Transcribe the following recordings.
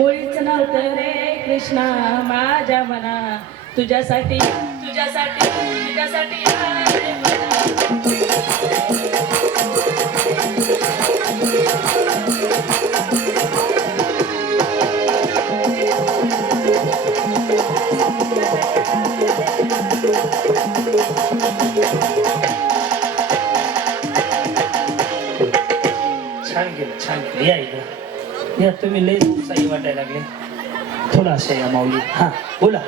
मुळीच नव्हतं रे कृष्णा माझ्या मना तुझ्यासाठी तुझ्यासाठी तुझ्यासाठी आले मना. छान केलं छान केलं. या इकडं या तुम्ही लय उत्साही वाटायला लागले. थोडा अशा या माऊली. हा बोला.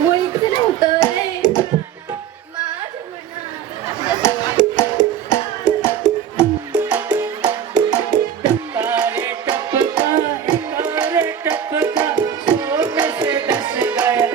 मुळीच नव्हतं रे माझ्या मनात तारे टपका तारे टपका सोने से दस गया.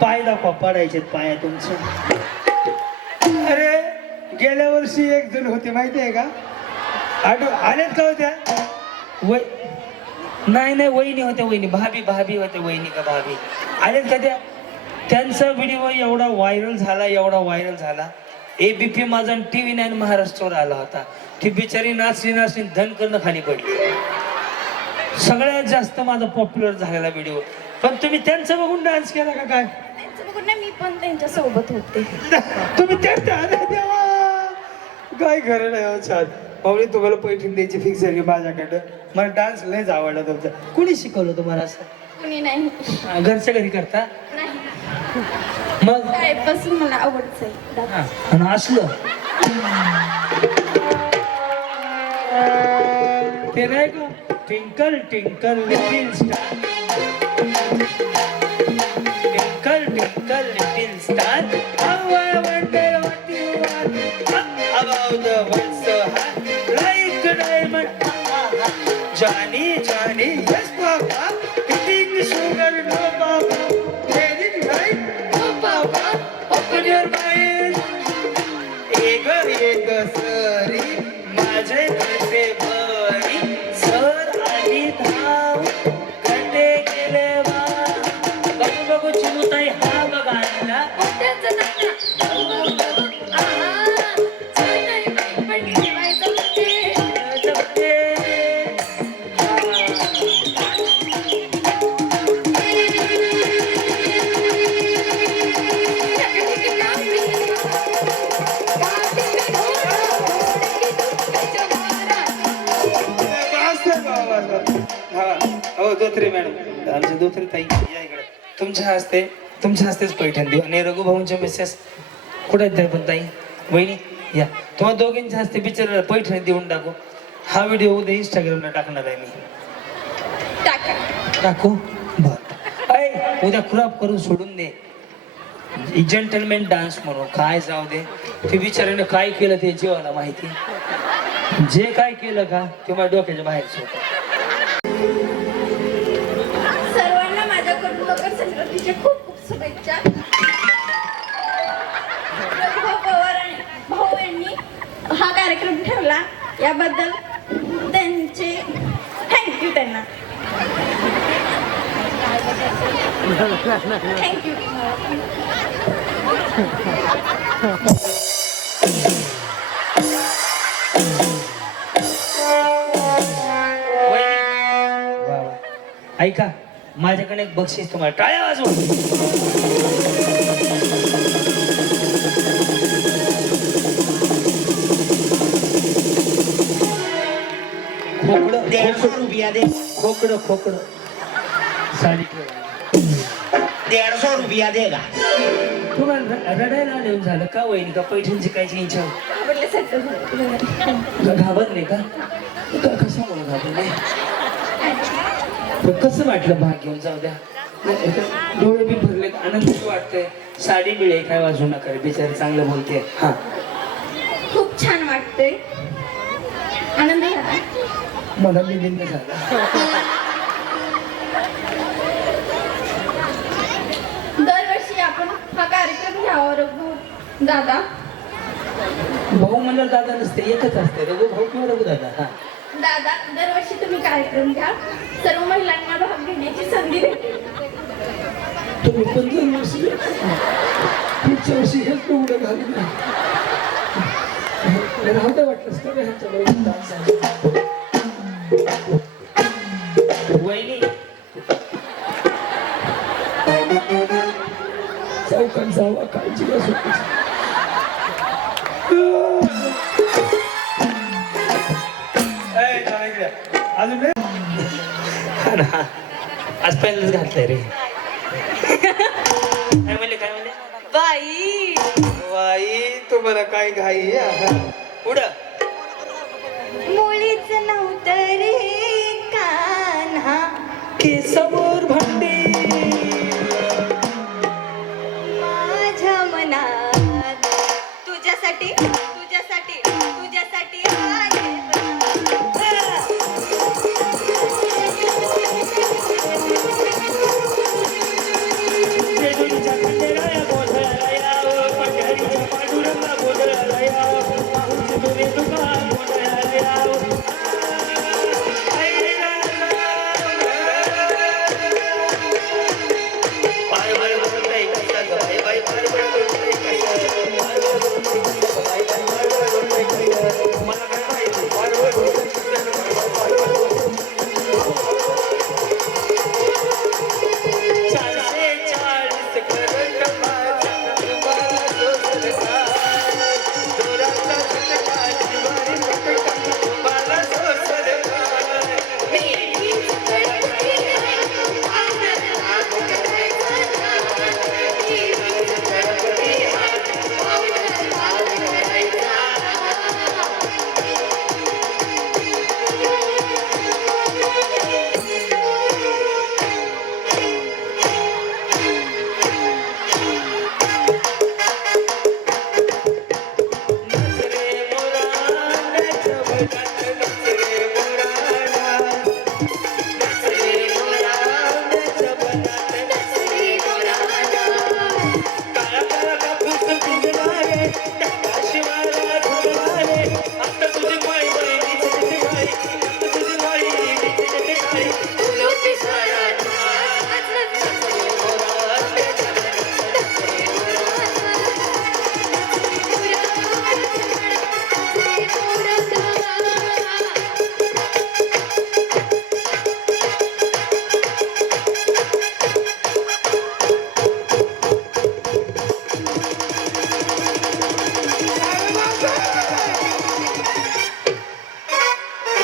पाय दाखवा पडायचे पाया तुमचे. अरे गेल्या वर्षी एक जण होते माहिती आहे का? आलेत का होत्या? वय नाही नाही वहिनी होत्या वहिनी भाभी भाभी होते वहिनी का भाभी आलेत का त्या. त्यांचा व्हिडिओ एवढा व्हायरल झाला ABP माझा TV9 महाराष्ट्रावर आला होता. ती बिचारी नाचली नाचली धन करणं खाली पडली. सगळ्यात जास्त माझा पॉप्युलर झालेला व्हिडिओ. पण तुम्ही त्यांचं बघून डान्स केला का काय? त्यांचं बघून ना मी पण त्यांच्या सोबत होते. तुम्ही त्या आले देवा काय खरं नाही हो. छान पाहुणे तुम्हाला पैठण द्यायची फिक्स झाली माझ्याकडं. मला डान्स लयच आवडला तुमचा. कुणी शिकवलं तुम्हाला असं? कुणी नाही घरच्या घरी करता नाही मग? कायपासून मला आवडतंय हा, आणि असलं ते नाही का twinkle twinkle little star twinkle twinkle little star how I wonder what you are about the world so high like diamond Johnny Johnny yes baba eating sugar no baba getting right no baba open your mind एक सरी माझे घरचे बरी sir आधी धाव कटे गेले वा बघू बघू चिमुताई हा बघा आणला त्यांचं नाही ना. आहा, छान आहे. पण ठेवायचं म्हणजे जगते. हो दोत्रे मॅडम आमचे दोत्रे ताई या इकडे तुमच्या हस्तेच पैठण देऊ. आणि रघुभाऊंच्या मिसेस कुठे आहेत पण ताई वहिनी या तुम्हा दोघींच्या हस्ते बिचार पैठण देऊन टाकू. हा व्हिडिओ उद्या इंस्टाग्रामला टाकणार आहे मी. टाका. टाकू बर ऐ उद्या खुराप करून सोडून दे. जेंटलमॅन डान्स म्हणून काय जाऊ दे. ते बिचाराने काय केलं ते जीवाला माहिती. जे काय केलं का ते माझ्या डोक्याच्या बाहेरच होतं. सर्वांना माझ्याकडून मकर संक्रांतीच्या खूप खूप शुभेच्छा. रघुभाऊ पवार आणि भाऊ यांनी हा कार्यक्रम ठेवला याबद्दल त्यांचे त्यांचे थँक्यू त्यांना थँक्यू. वा वा. ऐका माझ्याकडे एक बक्षीस तुम्हाला टाळ्या वाजवा. खोकडं खोकडं साडी ठेवा. 150 रुपया देगा. तुम्हाला रडायला आले झालं का वहिनी का पैठण शिकायची इच्छा आवडल्यासारखं झालं. घाबरले का कशामुळे घाबरले पण कसं वाटलं भाग घेऊन जाऊ द्या डोळे बी भरले आनंद वाटतंय साडी मिळेल काय वाजू नका बिचारी चांगलं बोलते हा खूप छान वाटतंय. आनंद झाला. मला निमित्त झाला. दरवर्षी आपण हा कार्यक्रम घ्यावा रघु दादा. भाऊ म्हणलं दादा नसते एकच असते रघु भाऊ किंवा रघु दादा हा दादा दरवर्षी तुम्ही कार्यक्रम घ्या. सर्व महिलांना भाग घेण्याची संधी भेटेल. तुम्ही पण दरवर्षी पुढच्या वर्षी हेच उडं घालून राहतं वाटलंच का ह्यांच्याबरोबर वहिनी चौकात जावा काळजी घ्या स्वतःची. अजून नाही? आज पहिल्यांदाच घातलंय रे काय म्हणले बाई बाई तुम्हाला काय घाई पुढं मुळीच नव्हतं रे कान्हा. केसावर भांडे माझ्या मनात तुझ्यासाठी तुझ्यासाठी तुझ्यासाठी आहे. जेजुरीच्या खंडेराया गोंधळाला यावं, पंढरीच्या पांडुरंगा गोंधळाला यावं, माहूरचे दोन्ही दुकान गोंधळाला यावं. पाय बाय बोलताय कसा ग बाय बाय पाय बाय बोलताय कसा बाय बाय पाय बाय बोलताय कसा मला काय माहिती पाय बाय बोलताय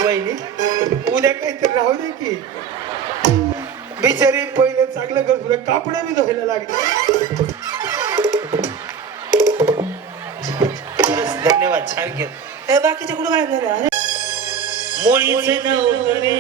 वहिनी उद्या काहीतरी राहू दे की बिचारी पहिलं चांगलं कर कापड बी धुवायला लागले. धन्यवाद छान केलं हे बाकीच्या कुठं काय झालं मोळीचे नवरे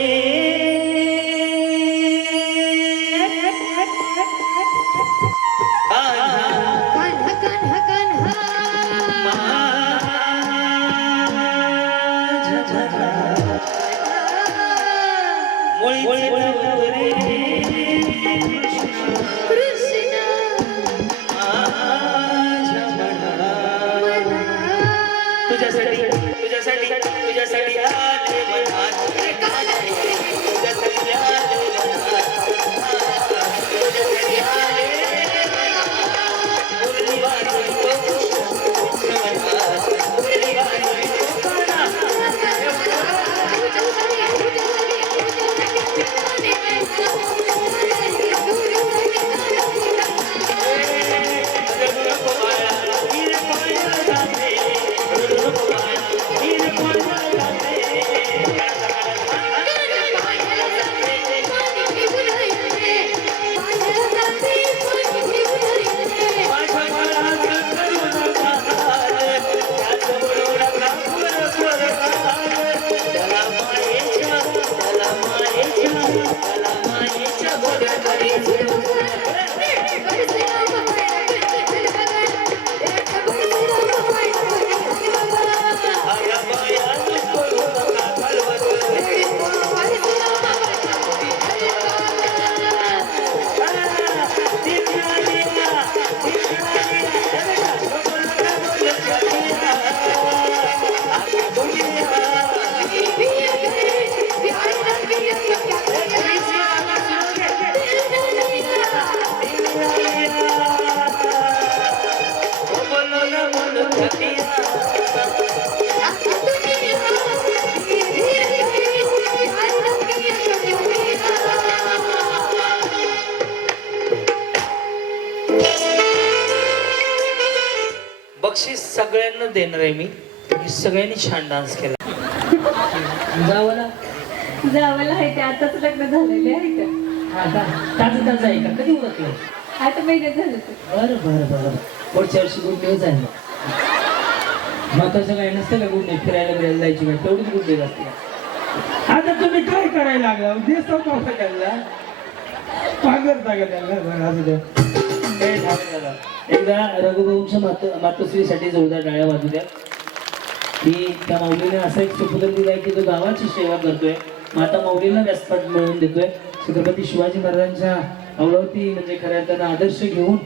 तुझ्यासाठी तुझ्यासाठी तुझ्यासाठी सगळ्यांनाच देणार आहे मी की सगळ्यांनी छान डान्स केला. जावला जावं आहे ते आताच लग्न झालेले आहे का हा का ताजं ताजं आहे का कधी उरकलं? आता महिन्यात झालं ते बरं बरं बरं पुढच्या वर्षी गुड न्यूज आहे मग. मग तसं काही नसतं का गुड न्यूज फिरायला बिरायला जायची काय तेवढीच गुड न्यूज असते. आता तुम्ही काय करायला लागला दिसतो का त्याला पागरता का त्याला बरं असू द्या. हे थांबे दादा. एकदा रघुवंश मातोश्रीसाठी जोरदार टाळ्या वाजू द्या की त्या माऊलीने असा एक सुपुत्र दिलाय की तो गावाची सेवा करतोय. माता माऊलीला व्यासपीठ मिळवून देतोय. छत्रपती शिवाजी महाराजांच्या अवलवती म्हणजे खऱ्या त्यांना आदर्श घेऊन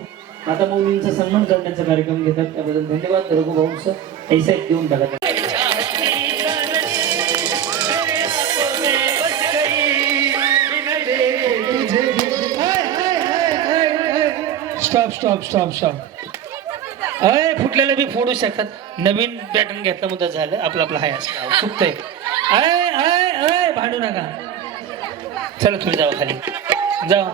माता माऊलींचा सन्मान करण्याचा कार्यक्रम घेतात. त्याबद्दल धन्यवाद. रघुवंश ऐसा एक देऊन टाका. स्टॉप स्टॉप स्टॉप स्टॉप अय फुटलेलं बी फोडू शकतात. नवीन पॅटर्न घेतला मुद्दा झालं आपलं आपलं हाय असं चुकतंय. अय अय अय भांडू नका. चला तुम्ही जावा खाली जावा.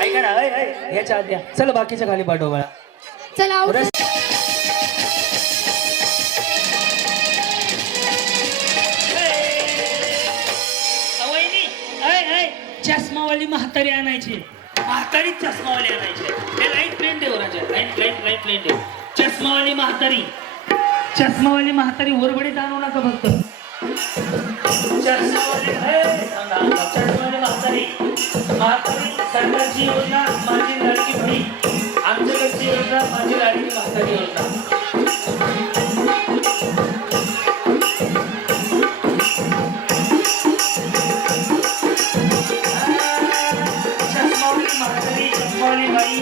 ऐका ना ह्याच्या आत द्या. चला बाकीच्या खाली पाठव मला. चला आवरा. चष्मावाली म्हातारी आणायची. म्हातारी चष्मावाली आणायची. हे लाईट प्लेन देऊ राजा. लाईट प्लेन देऊ. चष्मावाली म्हातारी वरबडीत आणू नका फक्त. चष्मावाली म्हातारी सरकारची योजना माझी लाडकी बहीण. आमच्याकडची योजना माझी लाडकी म्हातारी योजना. चष्मावाली बाई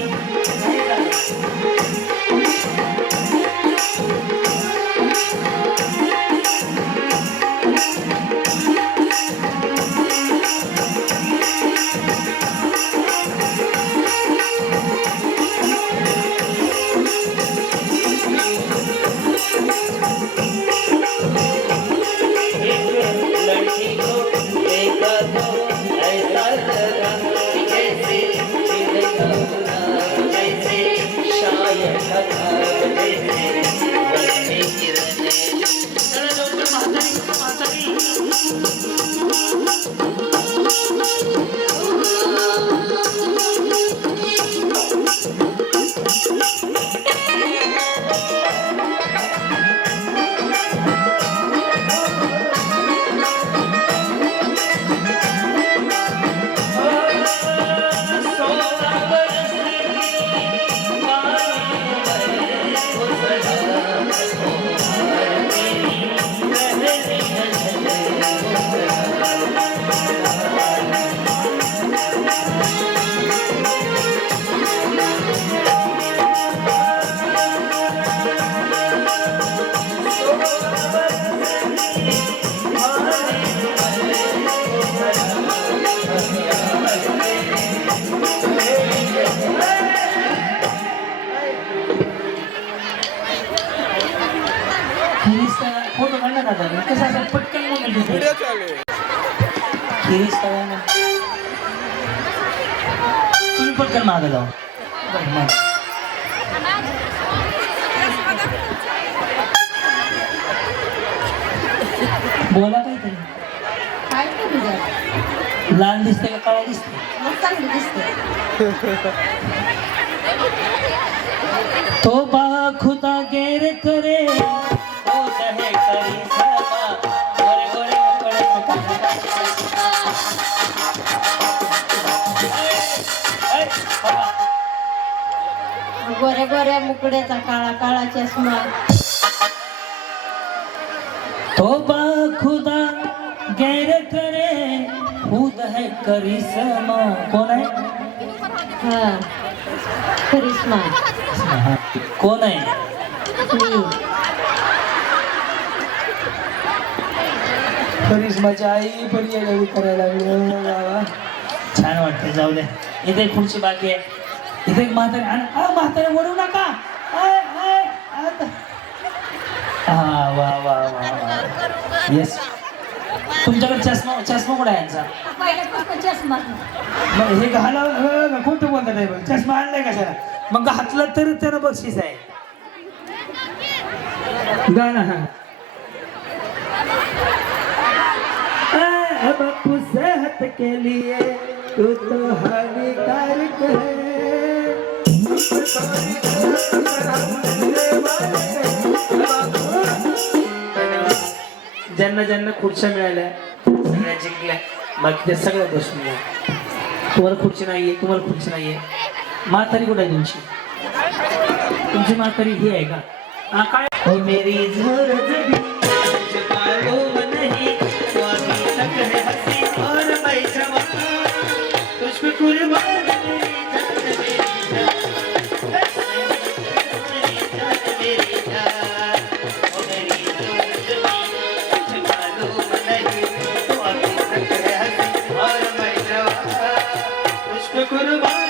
खिरिस्ता फोटो काढला का आता? कसं असं पटकन मोमेंट होते. खिरिस्ता ना. तुम्ही पटकन मागं जाऊ. बरं, मागं. बोला काहीतरी. काय ते तुझ्या लाल दिसते का काळा दिसते? मग चांगली दिसते. तो बा खुदा गैर करे तो कहे करी समा गोरे गोरे मुकड़े गोऱ्या गोऱ्या मुकड्याचा काळा काळा चष्मा. तो बा खुदा गैर करे खुद है करिश्मा. कोण आहे? हा करिश्मा. कोण आहे? मी. करिश्माची आई पण येण्यावी करायला लागली बाबा. छान वाटते. जाऊ दे. इथे एक खुर्ची बाकी आहे. इथे एक म्हातारे म्हातारे वळू नका. आता. हा वा वा वा. येस. तुमच्याकडे चष्मा चष्मा कुठे आहे यांचा? पहिल्यापासून चष्मा. मग हे घाला खोटं बोलतात आहे बघ. चष्मा आणलाय कशाला? मग घातलं तर त्यानं बक्षीस आहे. गाणं हा. बापू सेहत के लिए तू तो हानिकारक है. ज्यांना ज्यांना खुर्च्या मिळाल्या सगळ्या जिंकल्या. बाकी सगळ्या बसून घ्या. तुम्हाला खुर्ची नाहीये, तुम्हाला खुर्ची नाहीये. म्हातारी कुठे आहे तुमची? तुमची म्हातारी ही आहे का? हा काय? हो मेरी ज़रूरत भी तुझे मालूम नहीं वो अभी तक है हंसी और मैं जवान तुझ पे कुर्बान मेरी जान मेरी जान मेरी जान ओ मेरी ज़रूरत भी तुझे मालूम नहीं वो अभी तक है हंसी और मैं जवान तुझ पे कुर्बान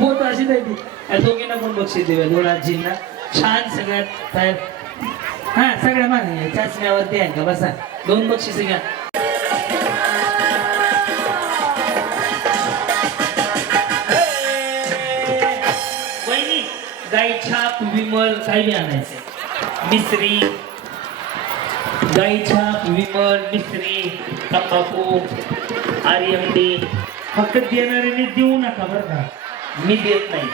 बोट अशी नाही ती. दोघींना पण बक्षीस देऊया. दोन आजींना छान सगळ्यात काय हा सगळ्या मागे चाचण्यावरती आहे का? बसा. 2 बक्षीस घ्या. वहिनी गाई छाप विमल काही बी आणायचं. मिश्री गाई छाप विमल मिश्री तंबाखू आर्यमडी. फक्त देणाऱ्याने देऊ नका बरं का. मी देत नाही.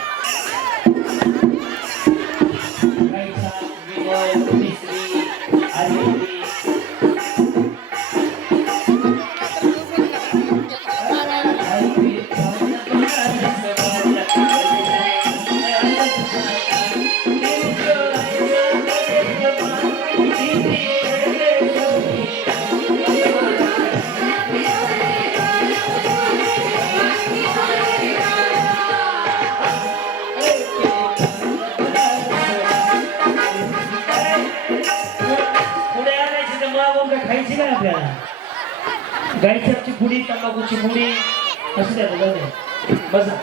गाई छाप विमल मिश्री आर्यमडी. खायची काय आपल्याला? गाईची पुडी तंबाखूची पुडी असं द्या. जाऊ दे. बसा.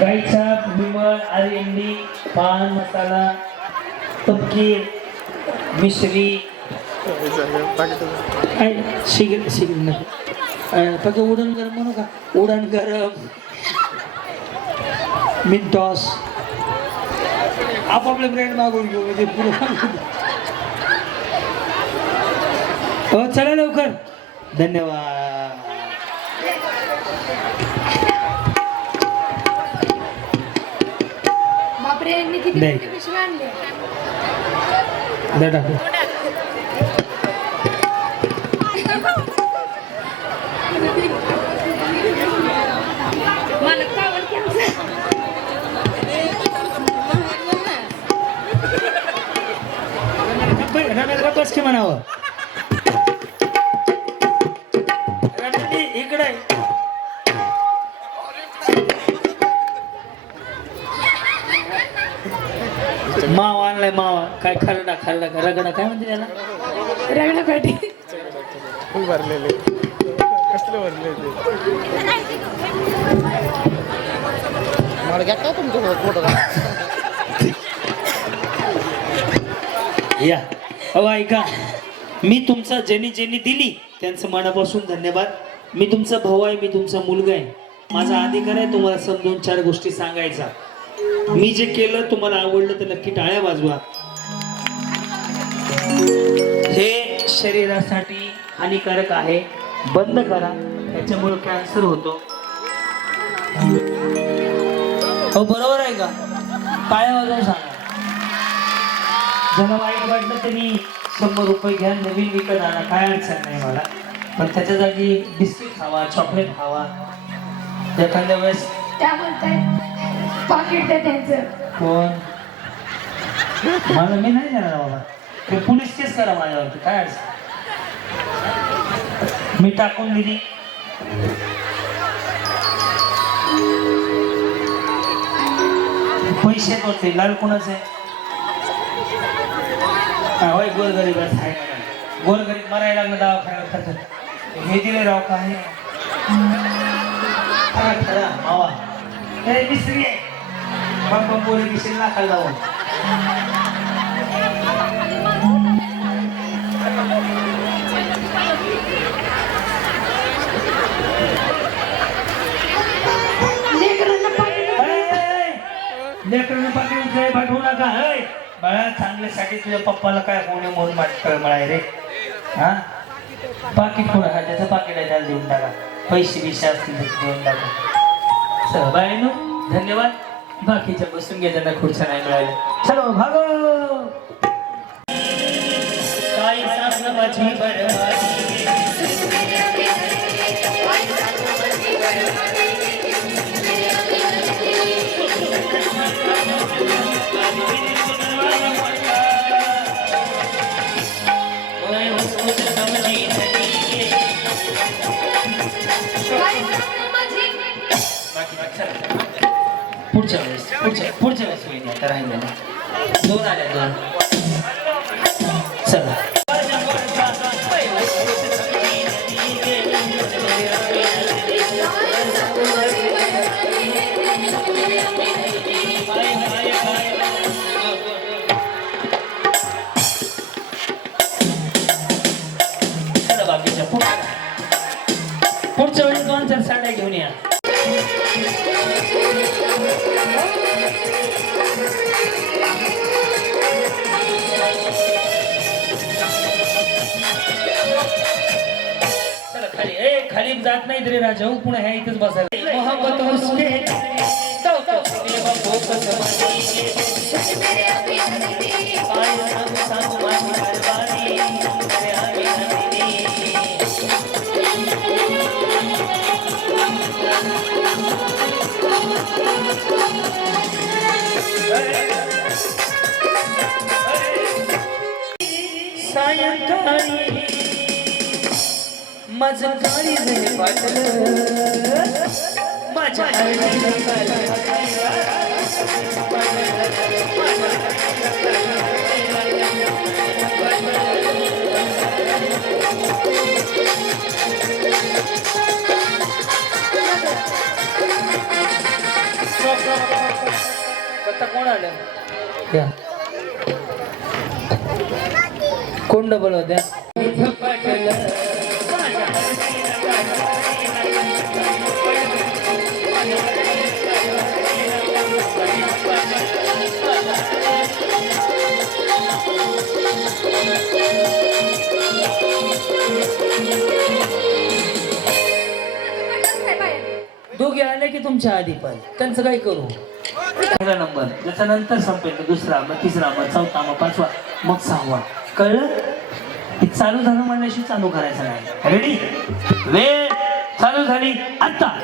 गाईचा विमल आर्यमडी पान मसाला तपकीर मिश्री शिगल शिगल नाही फक्त उडण गरम म्हणू का? उडण गरम मिंटॉस आपापले ब्रँड मागून घेऊ म्हणजे पुढे. हो चला लवकर. धन्यवाद. बापरे यांनी किती नाही. मोठी पिशवी आणली. दे टाकू. मला कावल कॅन्सर. बस की म्हणावं. इकडे मावा आणलाय मावा काय खरडा खरडा रगडा काय म्हणते त्याला रगडा पाठी या अहो ऐका मी तुमचा ज्यांनी ज्यांनी दिली त्यांचं मनापासून धन्यवाद. मी तुमचा भाऊ आहे, मी तुमचा मुलगा आहे, माझा अधिकार आहे तुम्हाला समजून 4 गोष्टी सांगायचा. मी जे केलं तुम्हाला आवडलं तर नक्की टाळ्या वाजवा. हे शरीरासाठी हानिकारक आहे, बंद करा, त्याच्यामुळे कॅन्सर होतो. हो बरोबर आहे का? टाळ्या वाजवून सांगा. ज्याला वाईट वाटलं त्यांनी 100 रुपये घ्या, नवीन विकत आणा, काय अडचण नाही मला. पण त्याच्या जागी बिस्किट खावा, चॉकलेट खावा. एखाद्या वेळेस त्या बोलताय पाकिट द्या त्यांचं. कोण मला मी नाही देणार बाबा. ते पोलीस केस करा माझ्यावरती, काय अडचण. मी टाकून दिली. पैसे होते लाल कोणाचे होय गोरगरीब आहे. गोरगरीब मरायला लागलं दवाखान्यात खर्च हे दिले राव काय खरा मावा हे मिस्त्री आहे. पण पोरी दिसेल ना खाली जाऊन लेकरांना पाठवून पाठवू नका. बाळा चांगल्यासाठी तुझ्या पप्पाला काय होणे म्हणून कळमळाय रे. हा पाकिट कोण हा त्याचं पाकिट आहे त्याला देऊन टाका. पैसे बिशे असतील तर देऊन टाका. चल बायनो धन्यवाद. बाकीच्या बसून घ्या ज्यांना खुर्च्या नाही मिळाल्या. चलो भागो काय सासना माझी बरबादी. पुढच्या वेळेस होईल. आता राहिलं ना 2 आल्या 2. चला बाकीच्या पुढच्या वेळेस 2-4 साड्या घेऊन या. खाली जात नाही रे राजा. पुन्हा ह्या इथेच बसायला. मोहब्बत सायंकाळी माझं गाडी झाले पाटलं माझ्या कोण आलं कोण डबल होत्या. दोघे आले की तुमच्या आधी पण त्यांचं काय करू. पहिला नंबर ज्याचा नंतर संपेल तर दुसरा मग तिसरा मग चौथा मग 5वा मग 6वा. कळलं. हे चालू झालं म्हणल्याशी चालू करायचं नाही. रेडी वेळ चालू झाली आता.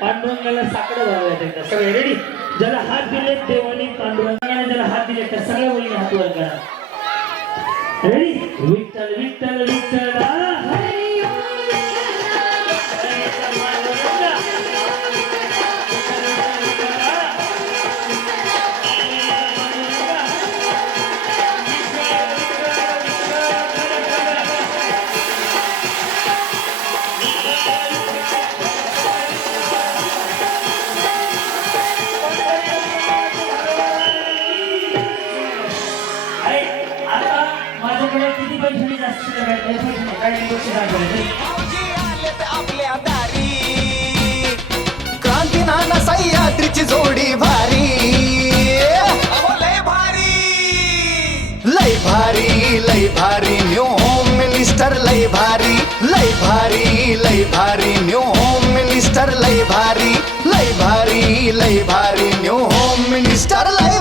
पांडुरंगाला साकडं भरायला एकदा सगळे रेडी. ज्याला हात दिले देवानी पांडुरंगाने ज्याला हात दिले त्या सगळ्या मुलीने हात वर करा. रेडी. विठ्ठल विठ्ठल विठ्ठल किती पैसे जास्त आपल्या दारी क्रांती नाना सह्याद्रीची जोडी भारी लय भारी लय भारी लय भारी न्यू होम मिनिस्टर लय भारी लय भारी लय भारी न्यू होम मिनिस्टर लय भारी लय भारी लय भारी न्यू होम मिनिस्टर लय